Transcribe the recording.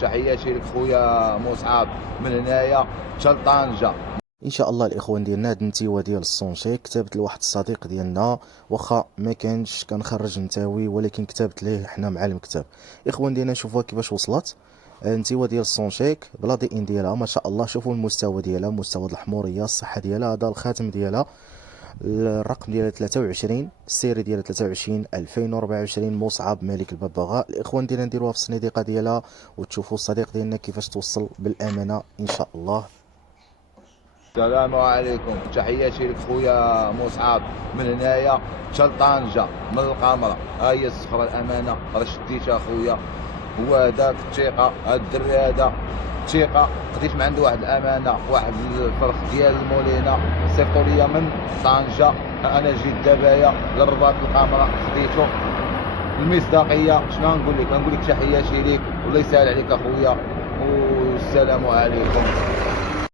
تحياتي لك خويا مصعب من هنايا حتى لطنجة. ان شاء الله الاخوان ديالنا هاد النتيوه ديال السونشيك كتبت لواحد الصديق ديالنا، واخا ما كانش كنخرج نتاوي ولكن كتبت ليه حنا مع المكتب. اخوان ديالنا شوفوها كيفاش وصلت النتيوه ديال السونشيك بلا دي ان ديالها ما شاء الله. شوفوا المستوى ديالها، مستوى الحموريه، الصحه ديالها، هذا الخاتم ديالها، الرقم ديالها 23، السيري ديالها 23 2024، مصعب ملك الببغاء. الاخوان ديالنا نديروها في الصنيديقه ديالها وتشوفوا الصديق ديالنا كيفاش توصل بالامانه ان شاء الله. السلام عليكم، تحياتي لك خويا مصعب من هنايا حتى لطنجة من القمرة. ها هي الصخرة الأمانة راه شديتها خويا. هو هذاك الثقة، هاد الدري هذا ثقة، خديت من عنده واحد الأمانة، واحد الفرخ ديال المولينا صيفطو ليا من طنجة. أنا جيت دابايا للرباط القمرة خديتو. المصداقية شنو نقول لك؟ نقول لك تحياتي ليك والله يسهل عليك اخويا والسلام عليكم.